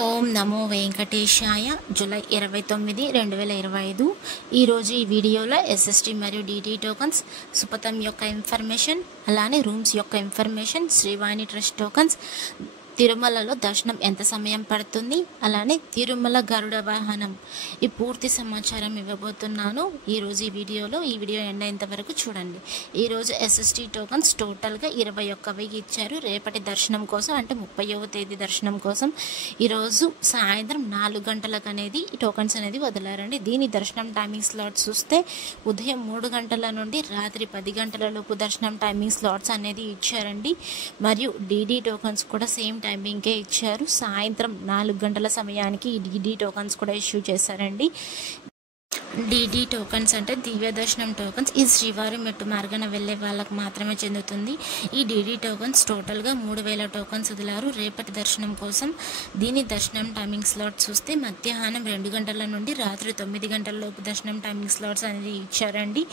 ఓం నమో వెంకటేశాయ. July 29, 2025. ఈరోజు ఈ వీడియోలో ఎస్ఎస్టీ మరియు డిటి టోకన్స్, సుపథం యొక్క ఇన్ఫర్మేషన్, అలానే రూమ్స్ యొక్క ఇన్ఫర్మేషన్, శ్రీవాణి ట్రస్ట్ టోకన్స్, తిరుమలలో దర్శనం ఎంత సమయం పడుతుంది, అలానే తిరుమల గరుడ వాహనం, ఈ పూర్తి సమాచారం ఇవ్వబోతున్నాను ఈరోజు ఈ వీడియో ఎండ్ అయ్యేంత వరకు చూడండి. ఈరోజు ఎస్ఎస్టీ టోకన్స్ టోటల్గా 21,000 ఇచ్చారు. రేపటి దర్శనం కోసం అంటే 30వ తేదీ దర్శనం కోసం ఈరోజు సాయంత్రం 4 గంటలకు అనేది ఈ టోకన్స్ అనేది వదిలారండి. దీని దర్శనం టైమింగ్ స్లాట్స్ చూస్తే ఉదయం 3 గంటల నుండి రాత్రి 10 గంటల లోపు దర్శనం టైమింగ్ స్లాట్స్ అనేది ఇచ్చారండి. మరియు డిడి టోకన్స్ కూడా సేమ్ టైమింగ్కే ఇచ్చారు. సాయంత్రం 4 గంటల సమయానికి ఈ డిడి టోకన్స్ కూడా ఇష్యూ చేశారండి. డిడి టోకన్స్ అంటే దివ్య దర్శనం టోకన్స్. ఈ శ్రీవారి మెట్టు మార్గాన వెళ్ళే వాళ్ళకు మాత్రమే చెందుతుంది. ఈ డిడి టోకన్స్ టోటల్గా 3,000 టోకన్స్ వదిలారు రేపటి దర్శనం కోసం. దీని దర్శనం టైమింగ్ స్లాట్ చూస్తే మధ్యాహ్నం 2 గంటల నుండి రాత్రి 9 గంటల లోపు దర్శనం టైమింగ్ స్లాట్స్ అనేది ఇచ్చారండి.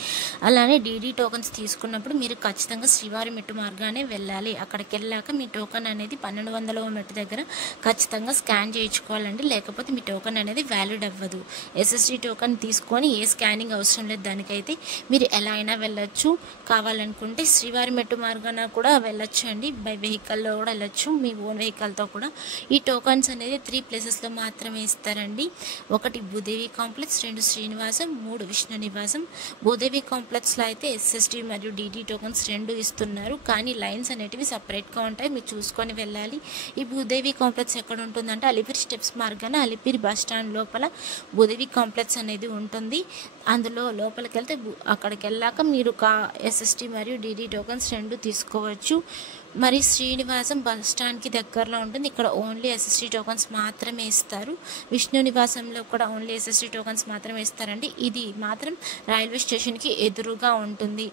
అలానే డిడి టోకన్స్ తీసుకున్నప్పుడు మీరు ఖచ్చితంగా శ్రీవారి మెట్టు మార్గానే వెళ్ళాలి. అక్కడికి వెళ్ళాక మీ టోకన్ అనేది 1200వ మెట్టు దగ్గర ఖచ్చితంగా స్కాన్ చేయించుకోవాలండి, లేకపోతే మీ టోకన్ అనేది వ్యాలిడ్ అవ్వదు. ఎస్ఎస్డి టోకన్ తీసుకొని ఏ స్కానింగ్ అవసరం లేదు. దానికైతే మీరు ఎలా అయినా వెళ్ళొచ్చు. కావాలనుకుంటే శ్రీవారి మెట్టు మార్గాన కూడా వెళ్ళొచ్చు అండి. బై వెహికల్లో కూడా వెళ్ళొచ్చు, మీ ఓన్ వెహికల్తో కూడా. ఈ టోకన్స్ అనేది 3 ప్లేసెస్లో మాత్రమే ఇస్తారండి. 1 భూదేవి కాంప్లెక్స్, 2 శ్రీనివాసం, 3 విష్ణు నివాసం. భూదేవి కాంప్లెక్స్లో అయితే ఎస్ఎస్డి మరియు డిడి టోకన్స్ 2 ఇస్తున్నారు, కానీ లైన్స్ అనేటివి సపరేట్గా ఉంటాయి, మీరు చూసుకొని వెళ్ళాలి. ఈ భూదేవి కాంప్లెక్స్ ఎక్కడ ఉంటుందంటే అలిపిరి స్టెప్స్ మార్గాన అలిపిరి బస్ స్టాండ్ లోపల భూదేవి కాంప్లెక్స్ అనేది ఉంటుంది. అందులో లోపలికి వెళ్తే అక్కడికి వెళ్ళాక మీరు ఎస్ఎస్టీ మరియు డిడి టోకన్స్ 2 తీసుకోవచ్చు. మరి శ్రీనివాసం బస్ స్టాండ్కి దగ్గరలో ఉంటుంది. ఇక్కడ ఓన్లీ ఎస్ఎస్టీ టోకన్స్ మాత్రమే ఇస్తారు. విష్ణు నివాసంలో కూడా ఓన్లీ ఎస్ఎస్టీ టోకన్స్ మాత్రమే ఇస్తారండి. ఇది మాత్రం రైల్వే స్టేషన్కి ఎదురుగా ఉంటుంది.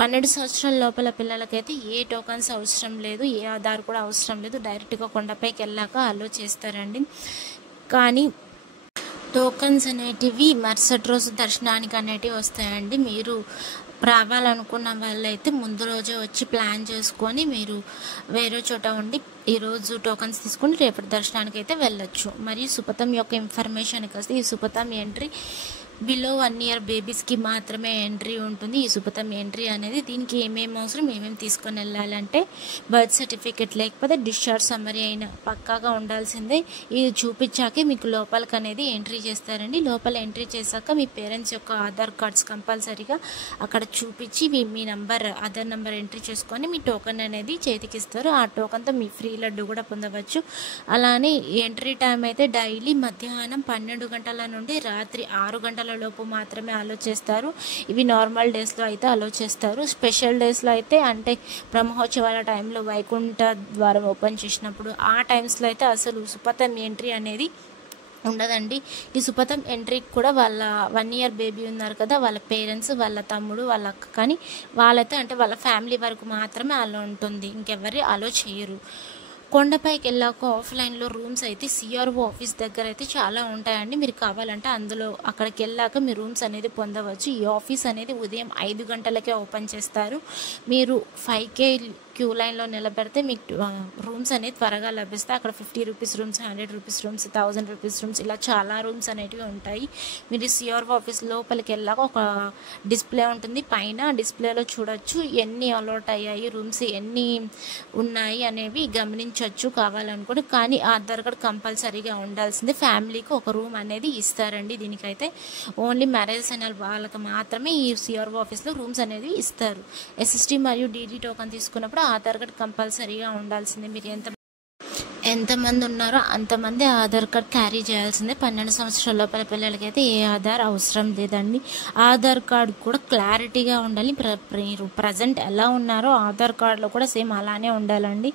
12 సంవత్సరాల లోపల పిల్లలకైతే ఏ టోకన్స్ అవసరం లేదు, ఏ ఆధార్ కూడా అవసరం లేదు. డైరెక్ట్గా కొండపైకి వెళ్ళాక అలో చేస్తారండి. కానీ టోకన్స్ అనేటివి మరుసటి రోజు దర్శనానికి అనేటివి వస్తాయండి. మీరు రావాలనుకున్న వాళ్ళైతే ముందు రోజే వచ్చి ప్లాన్ చేసుకొని మీరు వేరే చోట ఉండి ఈరోజు టోకన్స్ తీసుకొని రేపటి దర్శనానికి అయితే వెళ్ళొచ్చు. మరియు సుపథం యొక్క ఇన్ఫర్మేషన్కి వస్తే ఈ సుపథం ఎంట్రీ బిలో 1 year బేబీస్కి మాత్రమే ఎంట్రీ ఉంటుంది. ఈ సుపథం ఎంట్రీ అనేది దీనికి ఏమేమి అవసరం, ఏమేమి తీసుకొని వెళ్ళాలంటే బర్త్ సర్టిఫికేట్ లేకపోతే డిశ్చార్జ్ సమ్మరీ అయినా పక్కాగా ఉండాల్సిందే. ఇది చూపించాకే మీకు లోపలికి అనేది ఎంట్రీ చేస్తారండి. లోపల ఎంట్రీ చేశాక మీ పేరెంట్స్ యొక్క ఆధార్ కార్డ్స్ కంపల్సరీగా అక్కడ చూపించి మీ ఆధార్ నంబర్ ఎంట్రీ చేసుకొని మీ టోకన్ అనేది చేతికిస్తారు. ఆ టోకన్తో మీ ఫ్రీ లడ్డు కూడా పొందవచ్చు. అలానే ఎంట్రీ టైం అయితే డైలీ మధ్యాహ్నం 12 గంటల నుండి రాత్రి 6 గంటల లోపు మాత్రమే అలో చేస్తారు. ఇవి నార్మల్ డేస్లో అయితే అలో చేస్తారు. స్పెషల్ డేస్లో అయితే అంటే బ్రహ్మోత్సవాల టైంలో వైకుంఠ ద్వారం ఓపెన్ చేసినప్పుడు ఆ టైమ్స్లో అయితే అసలు సుపథం ఎంట్రీ అనేది ఉండదండి. ఈ సుపథం ఎంట్రీకి కూడా వాళ్ళ 1 year బేబీ ఉన్నారు కదా, వాళ్ళ పేరెంట్స్, వాళ్ళ తమ్ముడు, వాళ్ళ అక్క, కానీ వాళ్ళైతే అంటే వాళ్ళ ఫ్యామిలీ వరకు మాత్రమే అలో ఉంటుంది, ఇంకెవరి అలో చేయరు. కొండపైకి వెళ్ళాక ఆఫ్లైన్లో రూమ్స్ అయితే సిఆర్ఓ ఆఫీస్ దగ్గర అయితే చాలా ఉంటాయండి. మీరు కావాలంటే అక్కడికి వెళ్ళాక మీ రూమ్స్ అనేది పొందవచ్చు. ఈ ఆఫీస్ అనేది ఉదయం 5 గంటలకే ఓపెన్ చేస్తారు. మీరు 5K క్యూ లైన్లో నిలబెడితే మీకు రూమ్స్ అనేది త్వరగా లభిస్తాయి. అక్కడ 50 rupees rooms, 100 rupees rooms, 1000 rupees rooms, ఇలా చాలా రూమ్స్ అనేటివి ఉంటాయి. మీరు సిఆర్ఓ ఆఫీస్ లోపలికి వెళ్ళాక ఒక డిస్ప్లే ఉంటుంది. పైన డిస్ప్లేలో చూడొచ్చు ఎన్ని అలాట్ అయ్యాయి, రూమ్స్ ఎన్ని ఉన్నాయి అనేవి గమనించవచ్చు కావాలనుకోండి. కానీ ఆధార్ కార్డ్ కంపల్సరీగా ఉండాల్సిందే. ఫ్యామిలీకి ఒక రూమ్ అనేది ఇస్తారండి. దీనికైతే ఓన్లీ మ్యారేజెస్ అయిన వాళ్ళకి మాత్రమే ఈ సిఆర్ఓ ఆఫీస్లో రూమ్స్ అనేది ఇస్తారు. ఎస్ఎస్టీ మరియు డిడి టోకన్ తీసుకున్నప్పుడు ఆధార్ కార్డ్ కంపల్సరీగా ఉండాల్సిందే. మీరు ఎంతమంది ఉన్నారో అంతమంది ఆధార్ కార్డ్ క్యారీ చేయాల్సిందే. 12 సంవత్సరాల లోపల పిల్లలకి అయితే ఏ ఆధార్ అవసరం లేదండి. ఆధార్ కార్డ్ కూడా క్లారిటీగా ఉండాలి. మీరు ప్రజెంట్ ఎలా ఉన్నారో ఆధార్ కార్డులో కూడా సేమ్ అలానే ఉండాలండి.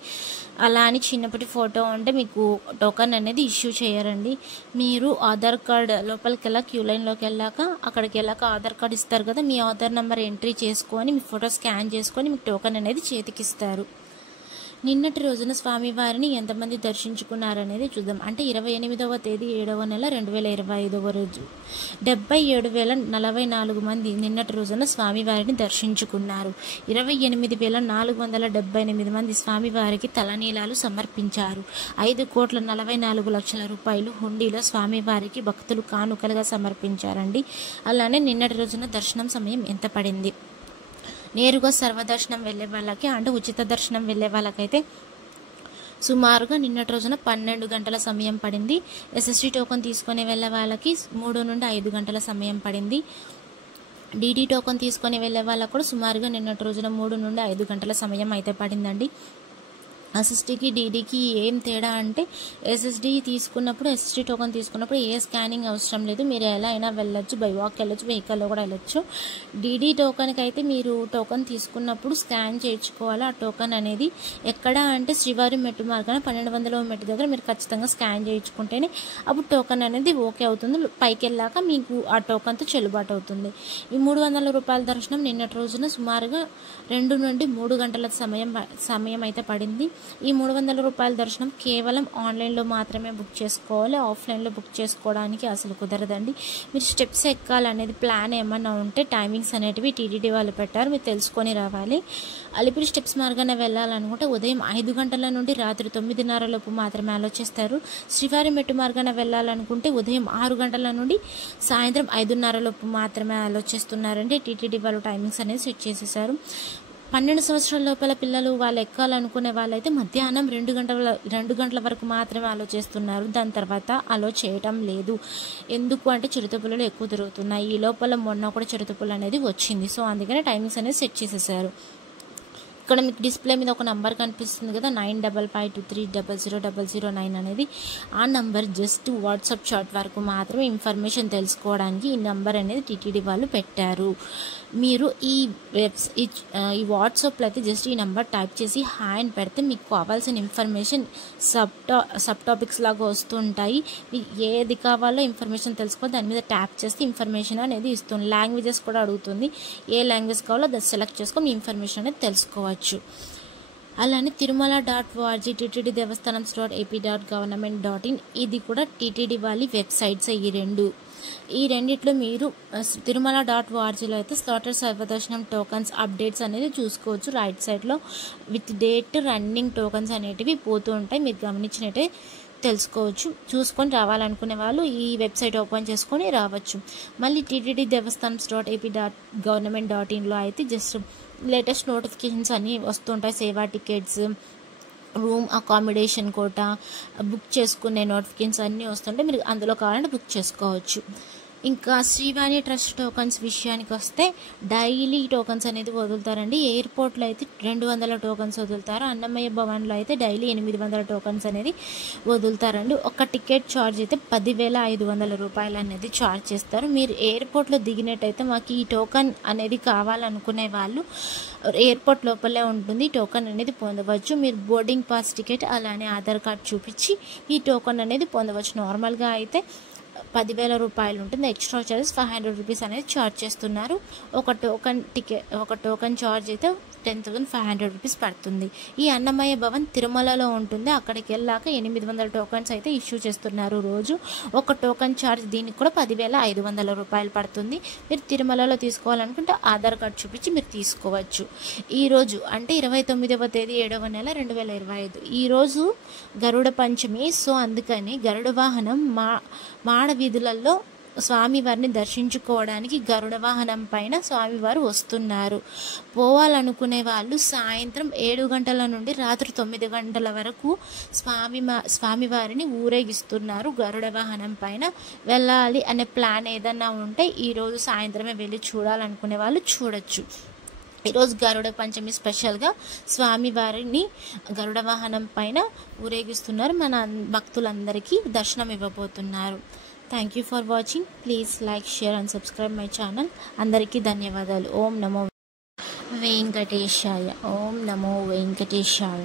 అలా అని చిన్నప్పటి ఫోటో ఉంటే మీకు టోకన్ అనేది ఇష్యూ చేయరండి. మీరు ఆధార్ కార్డ్ లోపలికి వెళ్ళాక క్యూ లైన్లోకి వెళ్ళాక అక్కడికి వెళ్ళాక ఆధార్ కార్డ్ ఇస్తారు కదా, మీ ఆధార్ నెంబర్ ఎంట్రీ చేసుకొని మీ ఫోటో స్కాన్ చేసుకొని మీకు టోకన్ అనేది చేతికిస్తారు. నిన్నటి రోజున స్వామివారిని ఎంతమంది దర్శించుకున్నారనేది చూద్దాం. అంటే 28వ తేదీ 7వ నెల 2025వ రోజు 77,044 మంది నిన్నటి రోజున స్వామివారిని దర్శించుకున్నారు. 28,478 మంది స్వామివారికి తలనీలాలు సమర్పించారు. 5,44,00,000 రూపాయలు హుండీలో స్వామివారికి భక్తులు కానుకలుగా సమర్పించారండి. అలానే నిన్నటి రోజున దర్శనం సమయం ఎంత పడింది? నేరుగా సర్వదర్శనం వెళ్ళే వాళ్ళకి అంటే ఉచిత దర్శనం వెళ్ళే వాళ్ళకైతే సుమారుగా నిన్నటి రోజున 12 గంటల సమయం పడింది. ఎస్ఎస్టీ టోకెన్ తీసుకొని వెళ్ళే వాళ్ళకి 3 నుండి 5 గంటల సమయం పడింది. డీడీ టోకెన్ తీసుకొని వెళ్ళే వాళ్ళకు కూడా సుమారుగా నిన్నటి రోజున 3 నుండి 5 గంటల సమయం అయితే పడిందండి. ఎస్ఎస్టీకి డీడీకి ఏం తేడా అంటే ఎస్ఎస్టీ టోకెన్ తీసుకున్నప్పుడు ఏ స్కానింగ్ అవసరం లేదు. మీరు ఎలా అయినా వెళ్ళొచ్చు, బై వాక్ వెళ్ళొచ్చు, వెహికల్లో కూడా వెళ్ళొచ్చు. డీడీ టోకెన్కి అయితే మీరు టోకెన్ తీసుకున్నప్పుడు స్కాన్ చేయించుకోవాలి. ఆ టోకెన్ అనేది ఎక్కడ అంటే శ్రీవారి మెట్టు మార్గాన 1200వ మెట్టు దగ్గర మీరు ఖచ్చితంగా స్కాన్ చేయించుకుంటేనే అప్పుడు టోకెన్ అనేది ఓకే అవుతుంది. పైకి వెళ్ళాక మీకు ఆ టోకెన్తో చెల్లుబాటు అవుతుంది. ఈ 300 రూపాయల దర్శనం నిన్నటి రోజున సుమారుగా 2 నుండి 3 గంటల సమయం అయితే పడింది. ఈ 300 రూపాయల దర్శనం కేవలం ఆన్లైన్లో మాత్రమే బుక్ చేసుకోవాలి. ఆఫ్లైన్లో బుక్ చేసుకోవడానికి అసలు కుదరదండి. మీరు స్టెప్స్ ఎక్కాలనేది ప్లాన్ ఏమన్నా ఉంటే టైమింగ్స్ అనేటివి టీటీడీ వాళ్ళు పెట్టారు, మీరు తెలుసుకొని రావాలి. అలిపిరి స్టెప్స్ మార్గాన వెళ్ళాలనుకుంటే ఉదయం 5 గంటల నుండి రాత్రి 9:30 లోపు మాత్రమే ఆలోచిస్తారు. శ్రీవారి మెట్టు మార్గాన వెళ్ళాలనుకుంటే ఉదయం 6 గంటల నుండి సాయంత్రం 5:30 లోపు మాత్రమే ఆలోచిస్తున్నారండి. టీటీడీ వాళ్ళు టైమింగ్స్ అనేది సెట్ చేసేసారు. 12 సంవత్సరాల లోపల పిల్లలు వాళ్ళు ఎక్కాలనుకునే వాళ్ళైతే మధ్యాహ్నం 2 గంటల వరకు మాత్రమే అలో చేస్తున్నారు. దాని తర్వాత అలో చేయటం లేదు. ఎందుకు అంటే చిరుతపుల్లలు ఎక్కువ తిరుగుతున్నాయి. ఈ లోపల మొన్న కూడా చిరుతపుల్ల అనేది వచ్చింది. సో అందుకనే టైమింగ్స్ అనేది సెట్ చేసేసారు. ఇక్కడ మీకు డిస్ప్లే మీద ఒక నంబర్ కనిపిస్తుంది కదా, 9552300009 అనేది. ఆ నంబర్ జస్ట్ వాట్సాప్ చాట్ వరకు మాత్రమే ఇన్ఫర్మేషన్ తెలుసుకోవడానికి ఈ నంబర్ అనేది టీటీడీ వాళ్ళు పెట్టారు. మీరు ఈ వాట్సాప్లో అయితే జస్ట్ ఈ నెంబర్ టైప్ చేసి హ్యాండ్ పెడితే మీకు కావాల్సిన ఇన్ఫర్మేషన్ సబ్ టాపిక్స్ లాగా వస్తుంటాయి. మీకు ఏది కావాలో ఇన్ఫర్మేషన్ తెలుసుకోవాలి. దాని మీద ట్యాప్ చేస్తే ఇన్ఫర్మేషన్ అనేది ఇస్తుంది. లాంగ్వేజెస్ కూడా అడుగుతుంది. ఏ లాంగ్వేజ్ కావాలో అది సెలెక్ట్ చేసుకొని మీ ఇన్ఫర్మేషన్ అనేది తెలుసుకోవచ్చు. అలానే తిరుమల.org, టీటీడీ దేవస్థానం.ap.government.in ఇది కూడా టీటీడీ వాళ్ళ వెబ్సైట్స్. ఈ రెండిట్లో మీరు తిరుమల.orgలో అయితే స్లాటర్ సర్వదర్శనం టోకన్స్ అప్డేట్స్ అనేది చూసుకోవచ్చు. రైట్ సైడ్లో విత్ డేట్ రన్నింగ్ టోకన్స్ అనేటివి పోతూ ఉంటాయి. మీరు గమనించినట్టే తెలుసుకోవచ్చు. చూసుకొని రావాలనుకునే వాళ్ళు ఈ వెబ్సైట్ ఓపెన్ చేసుకొని రావచ్చు. మళ్ళీ టీటీడీ దేవస్థానం.ap.government.inలో అయితే జస్ట్ లేటెస్ట్ నోటిఫికేషన్స్ అన్నీ వస్తుంటాయి. సేవా tickets, room accommodation quota, book చేసుకునే నోటిఫికేషన్స్ అన్నీ వస్తుంటే మీరు అందులో కావాలంటే బుక్ చేసుకోవచ్చు. ఇంకా శ్రీవాణి ట్రస్ట్ టోకన్స్ విషయానికి వస్తే డైలీ టోకన్స్ అనేది వదులుతారండి. ఎయిర్పోర్ట్లో అయితే 200 టోకన్స్ వదులుతారు. అన్నమయ్య భవన్లో అయితే డైలీ 800 టోకన్స్ అనేది వదులుతారండి. ఒక టికెట్ ఛార్జ్ అయితే 10,500 రూపాయలు అనేది ఛార్జ్ చేస్తారు. మీరు ఎయిర్పోర్ట్లో దిగినట్టయితే మాకు ఈ టోకన్ అనేది కావాలనుకునే వాళ్ళు ఎయిర్పోర్ట్ లోపలే ఉంటుంది. టోకన్ అనేది పొందవచ్చు. మీరు బోర్డింగ్ పాస్ టికెట్ అలానే ఆధార్ కార్డ్ చూపించి ఈ టోకన్ అనేది పొందవచ్చు. నార్మల్గా అయితే 10,000 రూపాయలు ఉంటుంది. ఎక్స్ట్రా చార్జెస్ 500 రూపీస్ అనేది ఛార్జ్ చేస్తున్నారు. ఒక టోకన్ ఛార్జ్ అయితే 10,500 రూపీస్ పడుతుంది. ఈ అన్నమయ్య భవన్ తిరుమలలో ఉంటుంది. అక్కడికి వెళ్ళాక 800 టోకన్స్ అయితే ఇష్యూ చేస్తున్నారు రోజు. ఒక టోకన్ ఛార్జ్ దీనికి కూడా 10,500 రూపాయలు పడుతుంది. మీరు తిరుమలలో తీసుకోవాలనుకుంటే ఆధార్ కార్డ్ చూపించి మీరు తీసుకోవచ్చు. ఈరోజు అంటే 29వ తేదీ 7వ నెల 2025 ఈరోజు గరుడ పంచమి. సో అందుకని గరుడ వాహనం మాడ వీధులలో స్వామివారిని దర్శించుకోవడానికి గరుడ వాహనం పైన స్వామివారు వస్తున్నారు. పోవాలనుకునే వాళ్ళు సాయంత్రం 7 గంటల నుండి రాత్రి 9 గంటల వరకు స్వామివారిని ఊరేగిస్తున్నారు. గరుడ వాహనం పైన వెళ్ళాలి అనే ప్లాన్ ఏదన్నా ఉంటే ఈరోజు సాయంత్రమే వెళ్ళి చూడాలనుకునే వాళ్ళు చూడొచ్చు. ఈరోజు గరుడ పంచమి స్పెషల్గా స్వామివారిని గరుడ వాహనం పైన ఊరేగిస్తున్నారు. మన భక్తులందరికీ దర్శనం ఇవ్వబోతున్నారు. Thank you for watching. Please like, share and subscribe my channel. అందరికీ ధన్యవాదాలు. ఓం నమో వెంకటేశాయ. ఓం నమో వెంకటేశాయ.